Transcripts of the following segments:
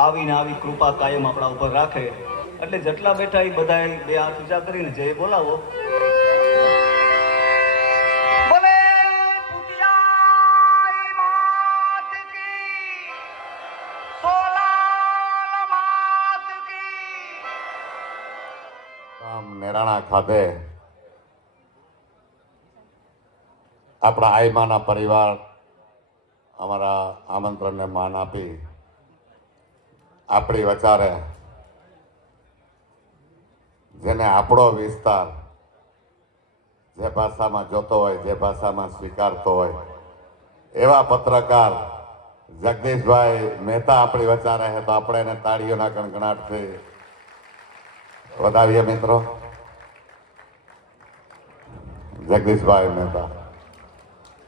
આવીને આવી કૃપા કાયમ આપણા ઉપર રાખે એટલે જેટલા બેઠા એ બધા બે હાથ ઊંચા કરીને જય બોલાવો. મેરાણા ખાતે આપણા આઈમાના પરિવાર અમારા આમંત્રણને માન આપી આપણી વચારે જેને આપણો વિસ્તાર જે ભાષામાં જોતો હોય, જે ભાષામાં સ્વીકારતો હોય એવા પત્રકાર જગદીશભાઈ મહેતા આપણી વચારે છે, તો આપણે એને તાળીઓના ગણગણાટથી વધાવીએ મિત્રો. જગદીશભાઈ મહેતા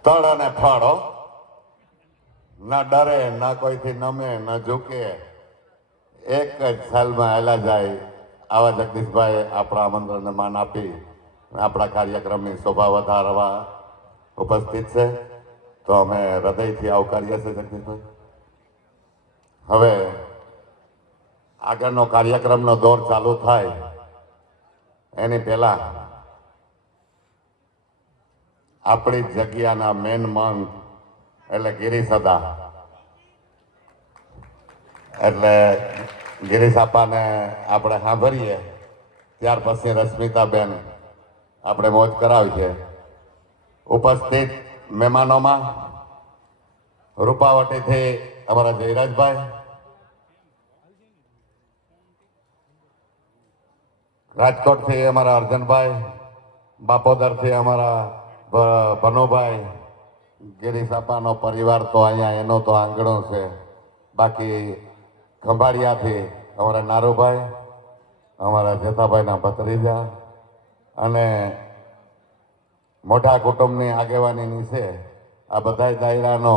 તળ અને ફળ, ન ડરે, ન કોઈથી નમે, ન ઝૂકે, એક જ સાલમાં હેલા જાય આવા જગદીશભાઈ આપણા આમંત્રણને માન આપી આપણા કાર્યક્રમની શોભા વધારવા ઉપસ્થિત છે, તો અમે હૃદયથી આવકારીએ છીએ જગદીશભાઈ. હવે આગળનો કાર્યક્રમનો દોર ચાલુ થાય એની પહેલા આપણી જગ્યાના મેન મન એટલે ગિરીસદા, એટલે ગિરીશ આપાને આપણે સાંભળીએ ત્યાર પછી રશ્મિતાબેન આપણે મોજ કરાવી છે. ઉપસ્થિત મહેમાનોમાં રૂપાવટીથી અમારા જયરાજભાઈ, રાજકોટથી અમારા અર્જનભાઈ, બાપોદરથી અમારા ભનુભાઈ, ગિરીશ આપાનો પરિવાર તો અહીંયા એનો તો આંગણો છે, બાકી ખંભાળિયાથી અમારા નારુભાઈ, અમારા જેઠાભાઈના ભત્રીજા અને મોટા કુટુંબની આગેવાનીની છે. આ બધા દાયરાનો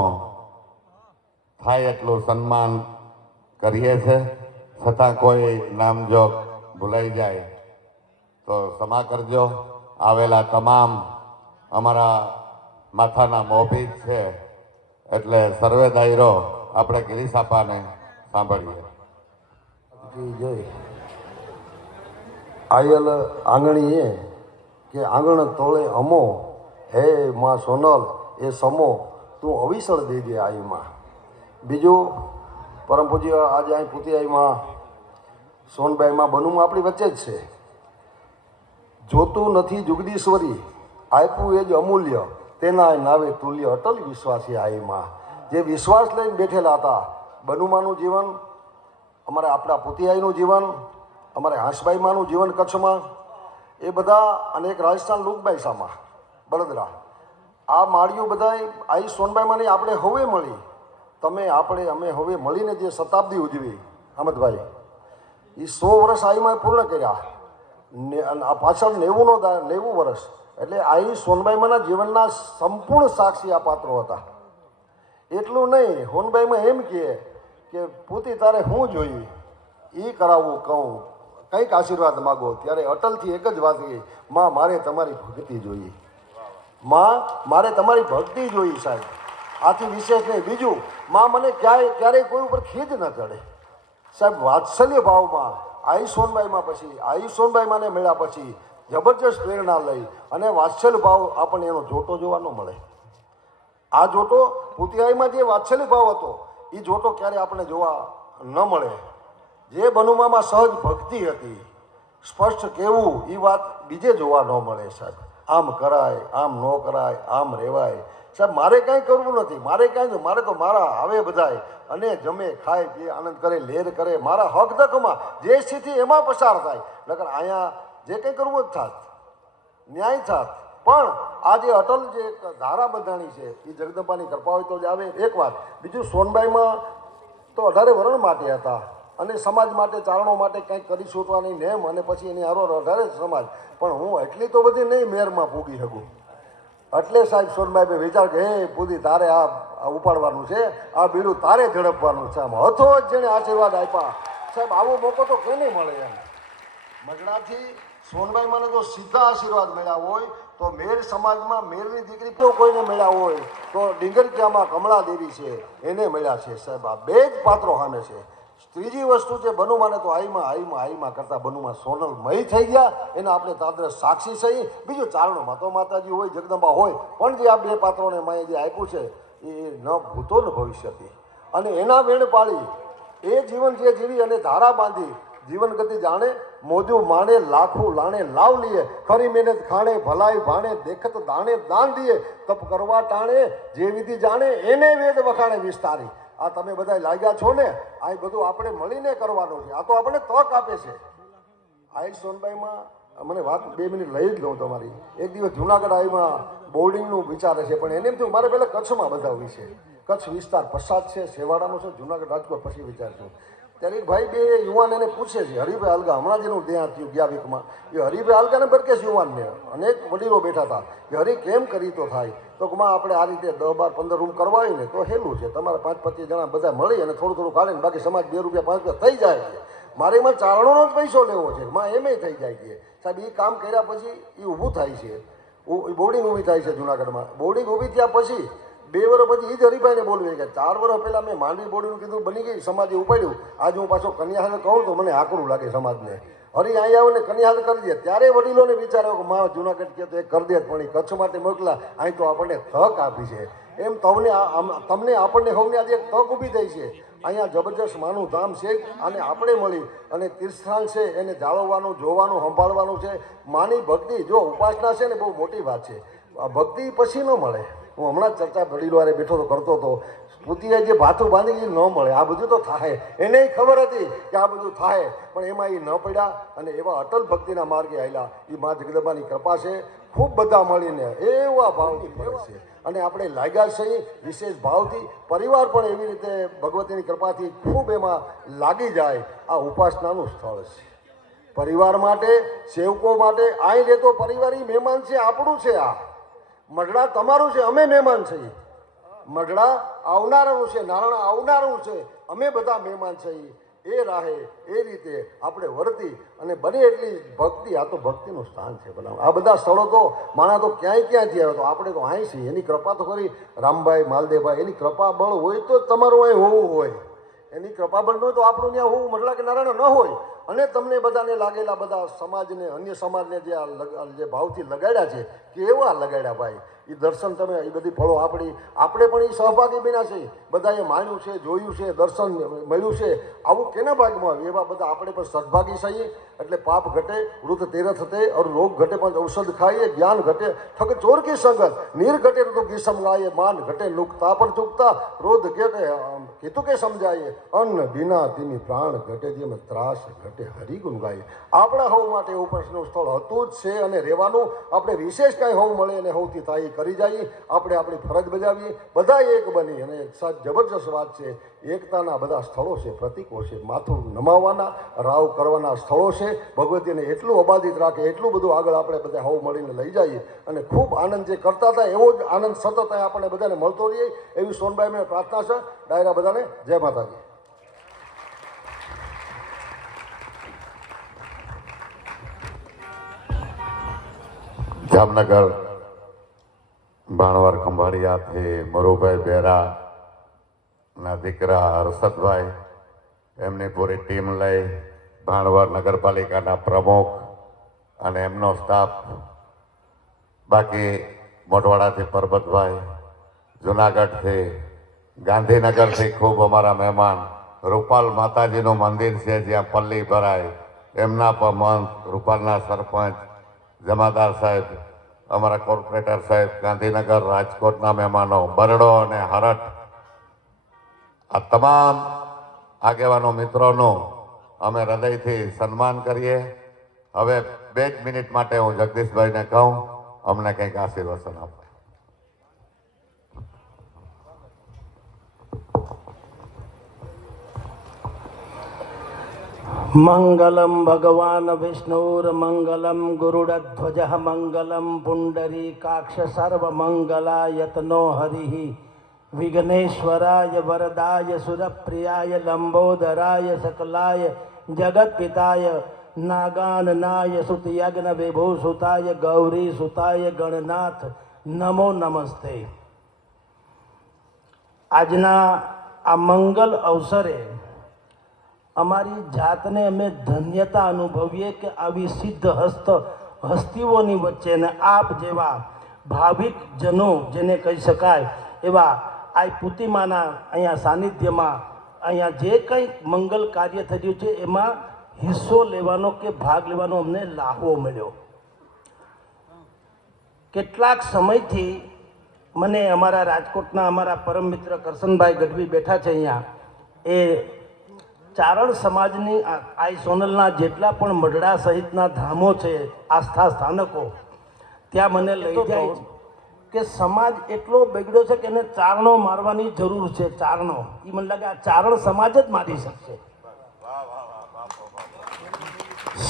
થાય એટલું સન્માન કરીએ છે, છતાં કોઈ નામજોગ ભૂલાઈ જાય તો ક્ષમા કરજો. આવેલા તમામ અમારા માથાના મોભી છે, એટલે સર્વે દાયરો આપણે ગિરીશ આપાને સાંભળીએ. જય આયલ આંગણીએ કે આંગણ તોળે અમો, હે માં સોનલ એ સમો તું અવિસળ દેજે આઈમાં. બીજું પરમ પૂજ્ય આજે અહીં પૂતી આઈમાં સોનબાઈમાં બનુમાં આપણી વચ્ચે જ છે. જોતું નથી જુગદીશ્વરી, આપ્યું એ જ અમૂલ્ય, તેના નાવે તુલ્ય અટલ વિશ્વાસી આઈમાં. જે વિશ્વાસ લઈને બેઠેલા હતા, બનુમાનું જીવન, અમારે આપણા પુતિયાઈનું જીવન, અમારે હાંસબાઈમાનું જીવન કચ્છમાં, એ બધા અને એક રાજસ્થાન લુકબાઈસામાં બળદરા, આ માળીઓ બધાય આઈ સોનબાઈમાંની આપણે હવે મળી, તમે આપણે અમે હવે મળીને જે શતાબ્દી ઉજવી અહમદભાઈ, એ 100 વર્ષ આઈમાં પૂર્ણ કર્યા. આ પાછળ 90 વર્ષ એટલે આ સોનબાઈમાંના જીવનના સંપૂર્ણ સાક્ષી આ પાત્રો હતા. એટલું નહીં, હોનબાઈમાં એમ કે પૂતી તારે હું જોઈ એ કરાવવું કહું, કંઈક આશીર્વાદ માગો. ત્યારે અટલથી એક જ વાત કહી, માં મારે તમારી ભક્તિ જોઈએ, માં મારે તમારી ભક્તિ જોઈએ સાહેબ, આથી વિશેષ નહીં. બીજું, માં મને ક્યારેય કોઈ ઉપર ખીજ ન ચડે સાહેબ. વાત્સલ્ય ભાવમાં આઈ સોનબાઈમાં પછી આઈ સોનબાઈમાંને મળ્યા પછી જબરજસ્ત પ્રેરણા લઈ અને વાત્સલ્ય ભાવ આપણને એનો જોટો જોવા ન મળે. આ જોટો પૂતિયાઈમાં જે વાત્સલ્ય ભાવ હતો એ જોટો ક્યારે આપણે જોવા ન મળે. જે બનુમામાં સહજ ભક્તિ હતી, સ્પષ્ટ કહેવું, એ વાત બીજે જોવા ન મળે સાહેબ. આમ કરાય, આમ ન કરાય, આમ રહેવાય સાહેબ. મારે કાંઈ કરવું નથી, મારે તો મારા આવે બધાય અને જમે ખાય પીએ આનંદ કરે લેર કરે, મારા હક દખમાં જે સ્થિતિ એમાં પસાર થાય. નકર અહીંયા જે કંઈ કરવું જ થાત, ન્યાય થાત. પણ આ જે અટલ જે ધારા બંધાણી છે એ જગદંબાની કૃપા હોય તો જ આવે. એક વાત. બીજું, સોનબાઈમાં તો 18 વર્ષ માટે હતા અને સમાજ માટે, ચારણો માટે કંઈક કરી છૂટવાની નેમ અને પછી એની હારો 18 સમાજ. પણ હું એટલી તો બધી નહીં મેરમાં પૂગી શકું. એટલે સાહેબ સોનબાઈ વિચાર કે હે પૂદી તારે આ ઉપાડવાનું છે, આ બીડું તારે ઝડપવાનું છે. આમ હથો જ જેણે આશીર્વાદ આપ્યા સાહેબ. આવો મોકો તો કેને મળે એમ. મગડાથી સોનબાઈ મને જો સીધા આશીર્વાદ મળ્યા હોય તો મેર સમાજમાં મેરની દીકરી તો કોઈને મળ્યા હોય તો ડીંગરકિયામાં કમળા દેવી છે એને મળ્યા છે સાહેબ. આ બે જ પાત્રો સામે છે. ત્રીજી વસ્તુ છે બનુમાને તો આઈમાં કરતા બનુમાં સોનલમય થઈ ગયા, એને આપણે તાદર સાક્ષી થઈ. બીજું, ચારણોમાં તો માતાજી હોય, જગદંબા હોય, પણ જે આ બે પાત્રોને માએ જે આપ્યું છે એ ન ભૂતો ન ભવિષ્યથી. અને એના વેણ પાળી એ જીવન જે જીવી અને ધારા બાંધી જીવન ગતિ જાણે, મોજું માણે, લાખું લાણે લાવ લીએ, ખરી મહેનત ખાણે, ભલાઈ ભાણે, દેખત દાણે દાન દીએ, તપ કરવા ટાણે, જે વિધિ જાણે એને વેદ વખાણે વિસ્તારી. આ તમે બધા લાગ્યા છો ને, આ બધું આપણે મળીને કરવાનું છે. આ તો આપણને તક આપે છે. આ સોનબાઈમાં મને વાત 2 મિનિટ લઈ જ લઉં તમારી. એક દિવસ જુનાગઢ આવીમાં બોર્ડિંગનું વિચારે છે, પણ એને એમ થયું મારે પહેલાં કચ્છમાં બતાવવી છે. કચ્છ વિસ્તાર પસાદ છે, સેવાડાનો છે, જુનાગઢ રાજકોટ પછી વિચારશું. ત્યારે એક ભાઈ બે યુવાન એને પૂછે છે, હરિભાઈ હાલગા, હમણાં જ એનું દેહાંત થયું ગયા વીકમાં. એ હરિભાઈ હાલગાને બરકેશ યુવાનને અનેક વડીલો બેઠા હતા કે હરી કેમ કરી તો થાય. તો કે આપણે આ રીતે 10, 12, 15 રૂમ કરવા હોય ને તો હેલું છે, તમારે 5-25 જણા બધા મળી અને થોડું કાઢે ને બાકી સમાજ 2 રૂપિયા 5 રૂપિયા થઈ જાય છે. મારે એમાં ચારણોનો જ પૈસો લેવો છે, માં એમ થઈ જાય છે સાહેબ. એ કામ કર્યા પછી એ ઊભું થાય છે, બોર્ડિંગ ઊભી થાય છે જુનાગઢમાં. બોર્ડિંગ ઊભી થયા પછી 2 વર્ષ પછી એ જ હરિભાઈને બોલવે કે 4 વર્ષ પહેલાં મેં માંડવી બોર્ડિંગનું કીધું બની ગઈ, સમાજે ઉપાડ્યું. આજે હું પાછો કન્યા હાલ કહું તો મને આકરું લાગે સમાજને. હરી અહીં આવીને કન્યા હાલ કરી દે. ત્યારે વડીલોને વિચાર્યો કે માં જુનાગઢ કહે તો એ કરી દે, પણ એ કચ્છ માટે મોકલા, અહીં તો આપણને તક આપી છે. એમ તમને આપણને સૌને આજે એક તક ઊભી થઈ છે. અહીંયા જબરજસ્ત માનું ધામ છે અને આપણે મળી અને તીર્થસ્થાન છે એને જાળવવાનું, જોવાનું, સંભાળવાનું છે. માની ભક્તિ જો ઉપાસના છે ને બહુ મોટી વાત છે. આ ભક્તિ પછી ન મળે. હું હમણાં જ ચર્ચા વડીલવારે બેઠો તો કરતો હતો, પૂતીએ જે ભાથું બાંધી એ ન મળે. આ બધું તો થાય, એને ખબર હતી કે આ બધું થાય, પણ એમાં એ ન પડ્યા અને એવા અટલ ભક્તિના માર્ગે આવેલા. એ મા જગદંબાની કૃપા છે. ખૂબ બધા મળીને એવા ભાવથી ફરે છે અને આપણે લાગ્યા છીએ વિશેષ ભાવથી. પરિવાર પણ એવી રીતે ભગવતીની કૃપાથી ખૂબ એમાં લાગી જાય. આ ઉપાસનાનું સ્થળ છે પરિવાર માટે, સેવકો માટે. અહીં રહેતો પરિવાર એ મહેમાન છે, આપણું છે. આ મઢડા તમારું છે, અમે મહેમાન છીએ. મઢડા આવનારાનું છે, નારાયણ આવનારું છે, અમે બધા મહેમાન છીએ. એ રાહે એ રીતે આપણે વર્તી અને બને એટલી ભક્તિ. આ તો ભક્તિનું સ્થાન છે બધા. આ બધા સ્થળો તો માણા તો ક્યાંયથી આવે તો આપણે તો અહીં છીએ. એની કૃપા તો કરી રામભાઈ, માલદેવભાઈ, એની કૃપા બળ હોય તો તમારું અહીં હોવું હોય. એની કૃપા બળ ન હોય તો આપણું ત્યાં હોવું મઢડા કે નારાયણ ન હોય. અને તમને બધાને લાગેલા બધા સમાજને, અન્ય સમાજને જે ભાવથી લગાડ્યા છે કેવા લગાડ્યા ભાઈ. એ દર્શન તમે, એ બધી ફળો આપણે પણ એ સહભાગી બન્યા છે. બધાએ માણ્યું છે, જોયું છે, દર્શન મળ્યું છે. આવું કેના ભાગમાં આવ્યું? એવા બધા આપણે પણ સદભાગી છીએ. એટલે પાપ ઘટે, વૃદ્ધ તીરથ થતે, और રોગ ઘટે પણ ઔષધ ખાઈએ, જ્ઞાન ઘટે ઠગ ચોર કી સંગત, નીર ઘટે તો ગીસમ ગાયે, માન ઘટે લુકતા પર ચૂકતા, ક્રોધ ઘટે હેતુ કે સમજાય, અન્ન બિના તેની પ્રાણ ઘટે, જેમ ત્રાસ ઘટે હરિગુણ ગાય. આપણા હવ માટે એવું પ્રશ્નનું સ્થળ હતું જ છે અને રહેવાનું. આપણે વિશેષ કાંઈ હોવું મળે અને સૌથી થાય કરી જઈએ, આપણે આપણી ફરજ બજાવીએ, બધા એક બની. અને એક જબરજસ્ત વાત છે, એકતાના બધા સ્થળો છે, પ્રતીકો છે, માથું નમાવવાના, રાવ કરવાના સ્થળો છે. ભગવતીને એટલું અબાધિત રાખે, એટલું બધું આગળ આપણે બધા હવ મળીને લઈ જઈએ અને ખૂબ આનંદ જે કરતા હતા એવો જ આનંદ સતત આપણને બધાને મળતો રહીએ એવી સોનબાઈ મેં પ્રાર્થના છે. ડાયરા બધાને જય માતાજી. જામનગર ભાણવર ખંભાળિયાથી મરુભાઈ બેરાના દીકરા હર્ષદભાઈ, એમની પૂરી ટીમ લઈ ભાણવર નગરપાલિકાના પ્રમુખ અને એમનો સ્ટાફ, બાકી મોટવાડાથી પરબતભાઈ, જુનાગઢથી, ગાંધીનગરથી ખૂબ અમારા મહેમાન, રૂપાલ માતાજીનું મંદિર છે જ્યાં પલ્લી ભરાય, એમના પણ મંત, રૂપાલના સરપંચ, જમાદાર સાહેબ, અમારા કોર્પોરેટર સાહેબ, ગાંધીનગર રાજકોટના મહેમાનો, બરડો અને હરટ, આ તમામ આગેવાનો મિત્રોનું અમે હૃદયથી સન્માન કરીએ. હવે 2 જ મિનિટ માટે હું જગદીશભાઈને કહું અમને કંઈક આશીર્વચન આપે. મંગલમ ભગવાન વિષ્ણુર્મંગલમ ગુરુડધ્વજ મંગલમ પુંડરીકાક્ષ સર્વમંગલાયતનો હરિ વિઘ્નેશ્વરાય વરદાય સુરપ્રિયાય લંબોદરાય સકલાય જગત્પિતાય નાગાનનાય સુતયજ્ઞ વિભૂસુતાય ગૌરી સુતાય ગણનાથ નમો નમસ્તે. આજના આ મંગલ અવસરે અમારી જાતને અમે ધન્યતા અનુભવીએ કે આવી સિદ્ધ હસ્તીઓની વચ્ચે ને આપ જેવા ભાવિક જનો જેને કહી શકાય એવા આ પૂતિમાના અહીંયા સાનિધ્યમાં અહીંયા જે કંઈ મંગલ કાર્ય થયું છે એમાં હિસ્સો લેવાનો કે ભાગ લેવાનો અમને લાહવો મળ્યો. કેટલાક સમયથી મને અમારા રાજકોટના અમારા પરમ મિત્ર કરશનભાઈ ગઢવી બેઠા છે અહીંયા, એ ચારણ સમાજની આઈ સોનલના જેટલા પણ મઢડા સહિતના ધામો છે, આસ્થા સ્થાનકો, ત્યાં મને લઈ જાય કે સમાજ એટલો બગડ્યો છે કે એને ચારણો મારવાની જરૂર છે. ચારણો એ મને લાગે આ ચારણ સમાજ જ મારી શકશે.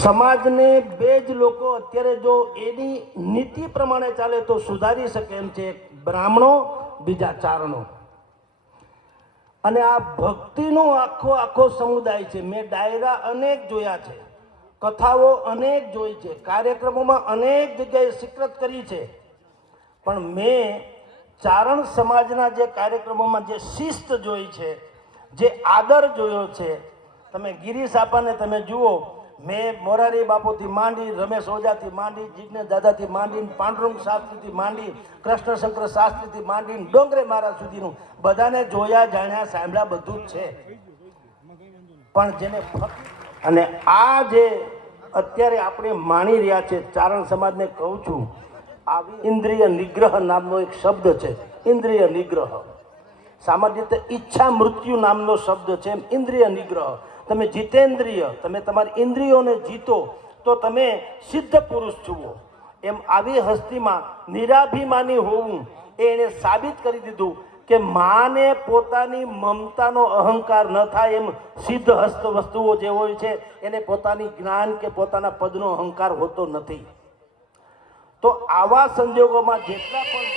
સમાજને 2 જ લોકો અત્યારે જો એની નીતિ પ્રમાણે ચાલે તો સુધારી શકે એમ છે, બ્રાહ્મણો, બીજા ચારણો. અને આ ભક્તિનો આખો સમુદાય છે. મેં ડાયરા અનેક જોયા છે, કથાઓ અનેક જોઈ છે, કાર્યક્રમોમાં અનેક જગ્યાએ શિકરત કરી છે, પણ મેં ચારણ સમાજના જે કાર્યક્રમોમાં જે શિસ્ત જોઈ છે, જે આદર જોયો છે. તમે ગિરીશ આપાને તમે જુઓ, મેં મોરારી બાપુથી માંડી, રમેશ ઓઝાથી માંડી, જિજ્ઞેશ દાદાથી માંડી, પાંડુરંગ શાસ્ત્રીથી માંડી, કૃષ્ણશંકર શાસ્ત્રીથી માંડી, ડોંગરે મહારાજ સુધીનું બધાને જોયા, જાણ્યા, સાંભળ્યા બધું જ છે. પણ જેને અને આ જે અત્યારે આપણે માણી રહ્યા છે ચારણ સમાજને કહું છું, આવી ઇન્દ્રિય નિગ્રહ નામનો એક શબ્દ છે. ઇન્દ્રિય નિગ્રહ સામાન્ય રીતે ઈચ્છા મૃત્યુ નામનો શબ્દ છે. એમ ઇન્દ્રિય નિગ્રહ, તમે જીતેન્દ્રિય, તમે તમારી ઇન્દ્રિયોને જીતો તો તમે સિદ્ધ પુરુષ જુઓ. એમ આવી હસ્તીમાં નિરાભિમાની હોવું એ એણે સાબિત કરી દીધું કે માને પોતાની મમતાનો અહંકાર ન થાય. એમ સિદ્ધ હસ્ત વસ્તુઓ જે હોય છે એને પોતાની જ્ઞાન કે પોતાના પદનો અહંકાર હોતો નથી. તો આવા સંજોગોમાં જેટલા પણ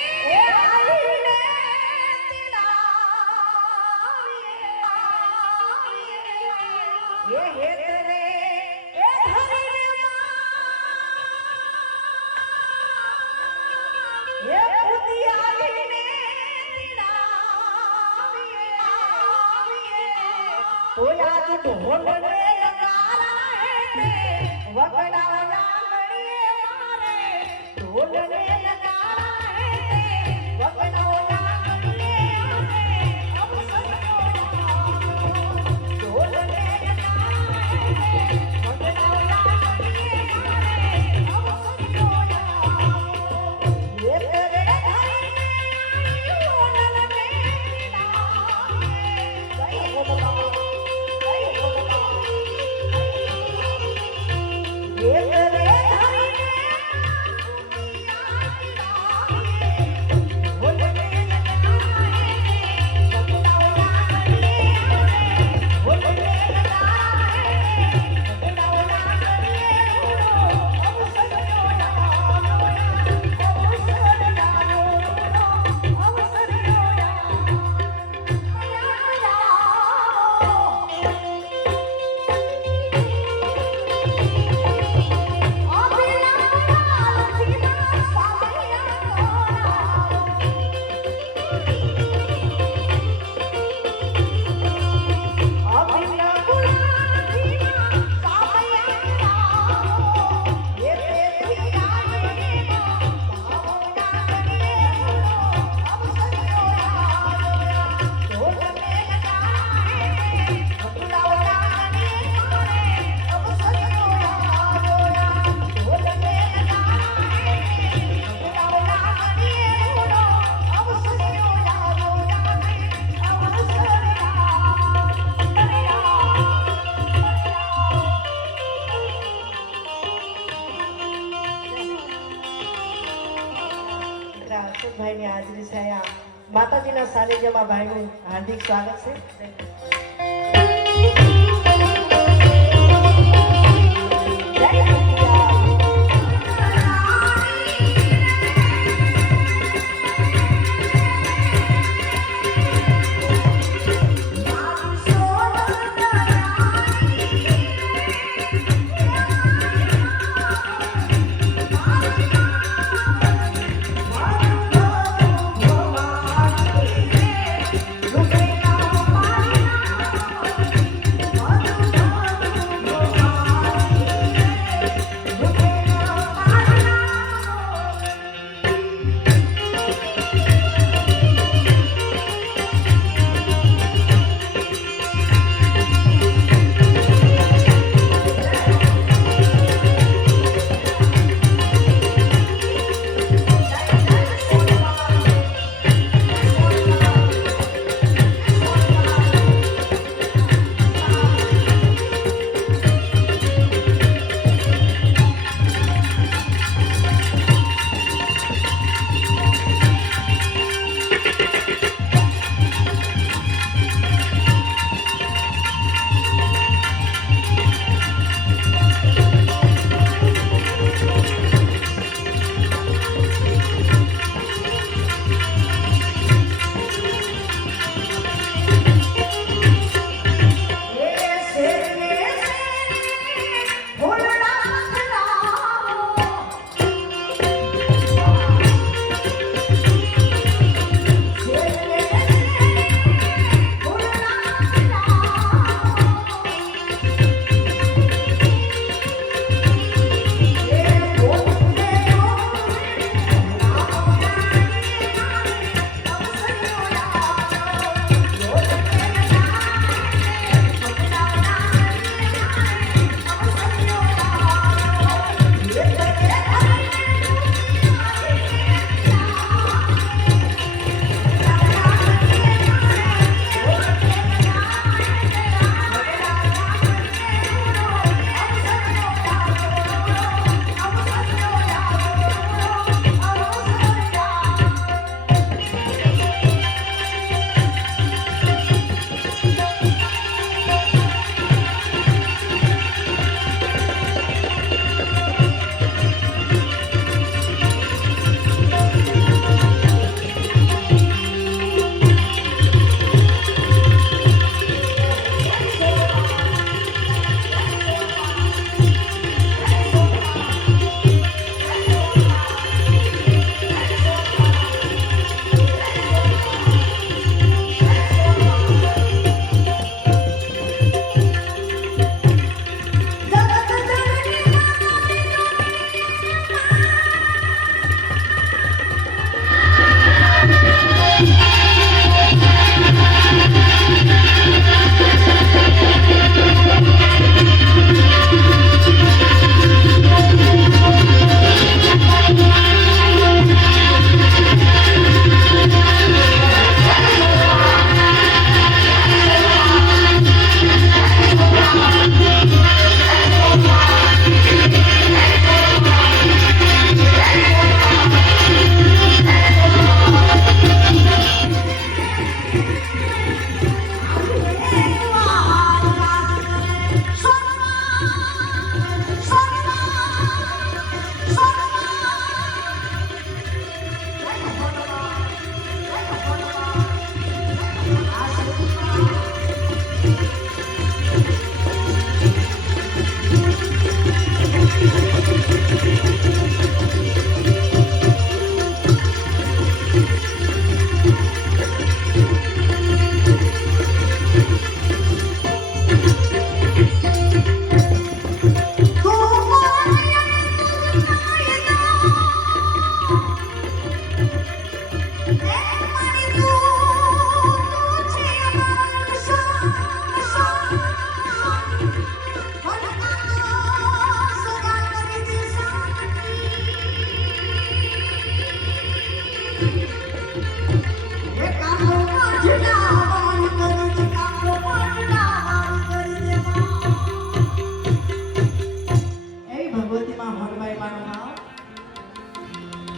આપણા અશોકભાઈની હાજરી છે અહીંયા માતાજીના સાનિધ્યમાં ભાઈનું હાર્દિક સ્વાગત છે. જય કનૈયા.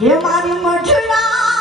હે મારી મઠડા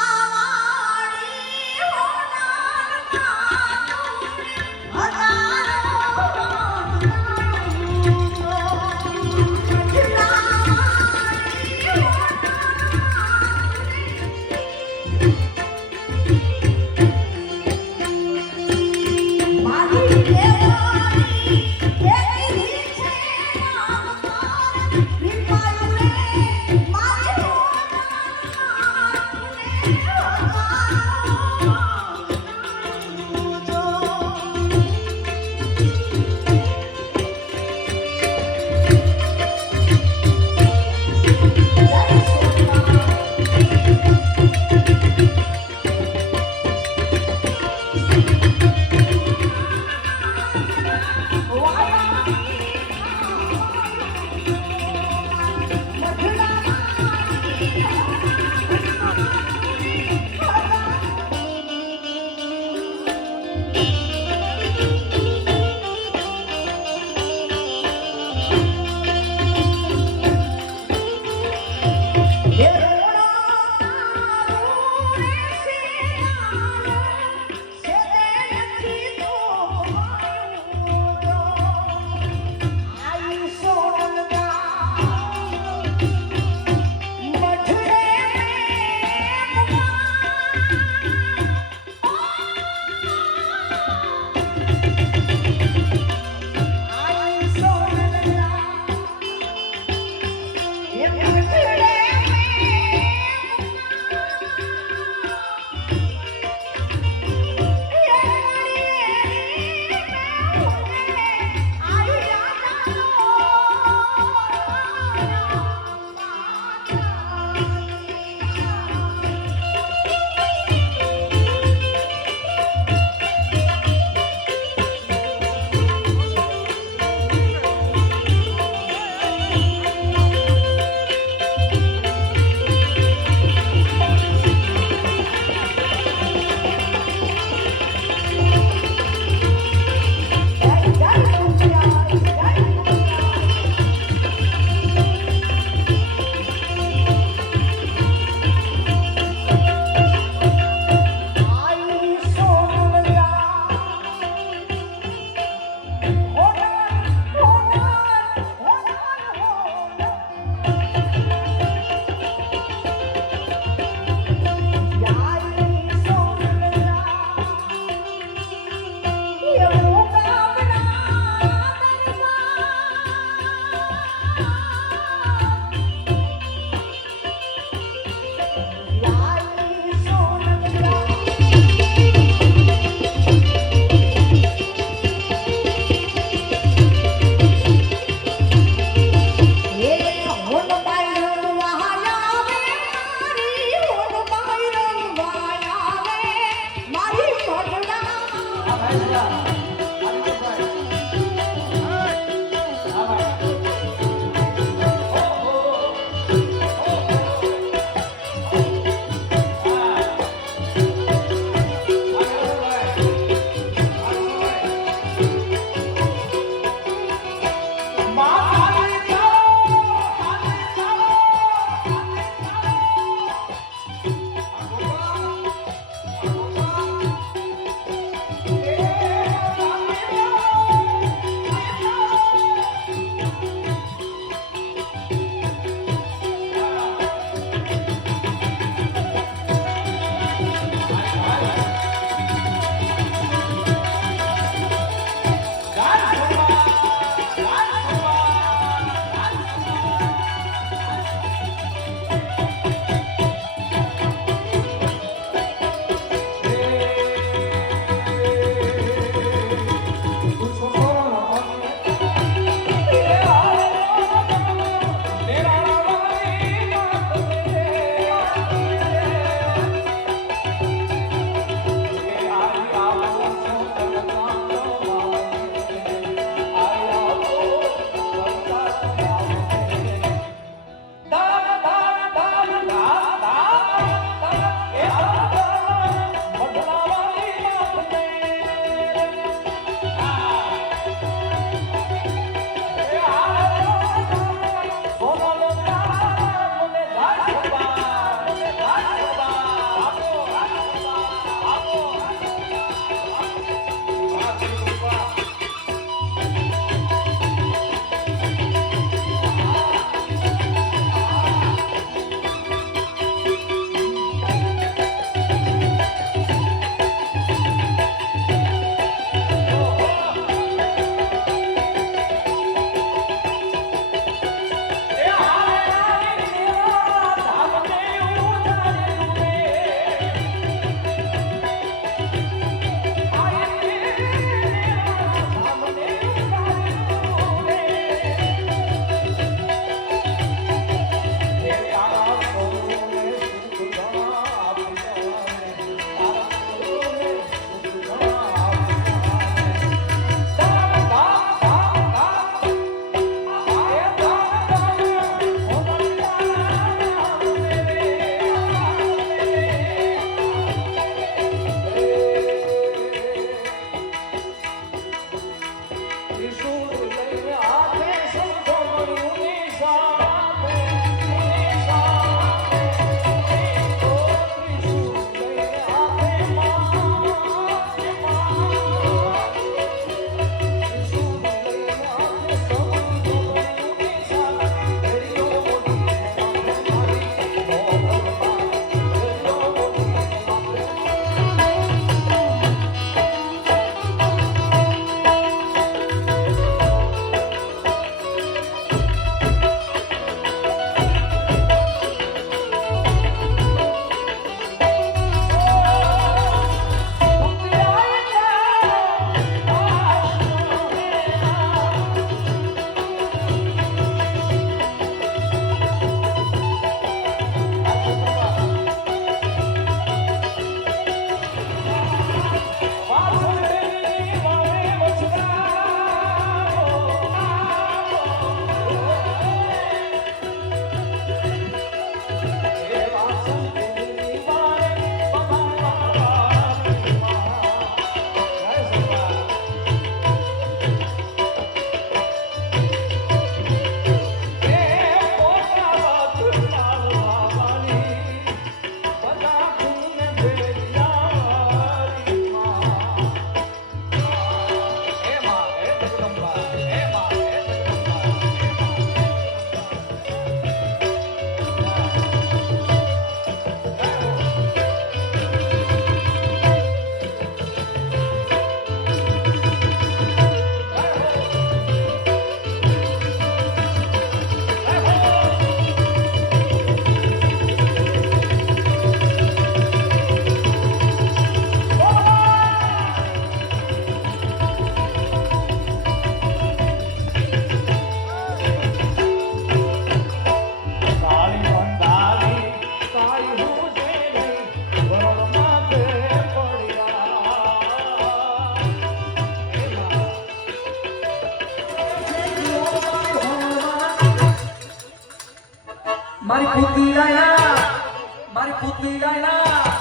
પુતલી જાય ના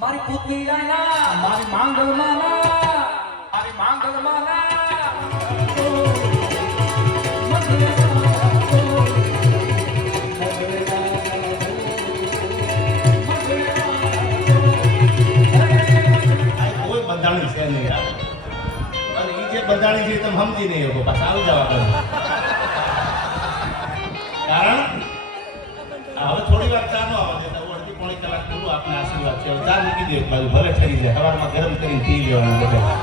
મારી પુતલી જાય ના મારી માંગલમાં ના મારી માંગલમાં ના આ કોઈ બંધાણી છે નહીં યાર. અને ઈ જે બંધાણી છે એ તમે સમજી નહીં શકો પાછા આવી જવા કરો. કારણ હવે થોડી વાર ચા નો આવે દેતા અડધી પોણી કલાક પૂરું આપને આશીર્વાદ છે. હવે ચા મૂકી દે એક બાજુ ભલે ઠરી જાય સવારમાં ગરમ કરીને પી લેવાનું બધા.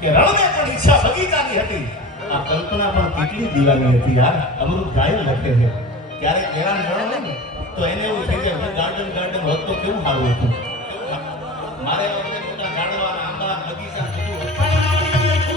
કે રણને પણ ઈચ્છા બગીચાની હતી. આ કલ્પના પણ કેટલી દીવાની હતી યાર. અમૃત ગાયન લખે છે ક્યારેક હેરાન રણો ને તો એને એવું થઈ જાય ગાર્ડન હોત તો કેવું સારું હતું. મારે વખતે મોટા ઝાડવા આંબા બગીચા બધું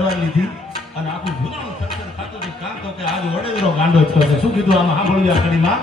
ભરવા લીધી અને આખું જુનાનું સર્કલ ખાતું હતું કાં તો કે આજ વડેદરો ગાંડો થયો છે. શું કીધું આમાં સાંભળ્યું આ કડીમાં?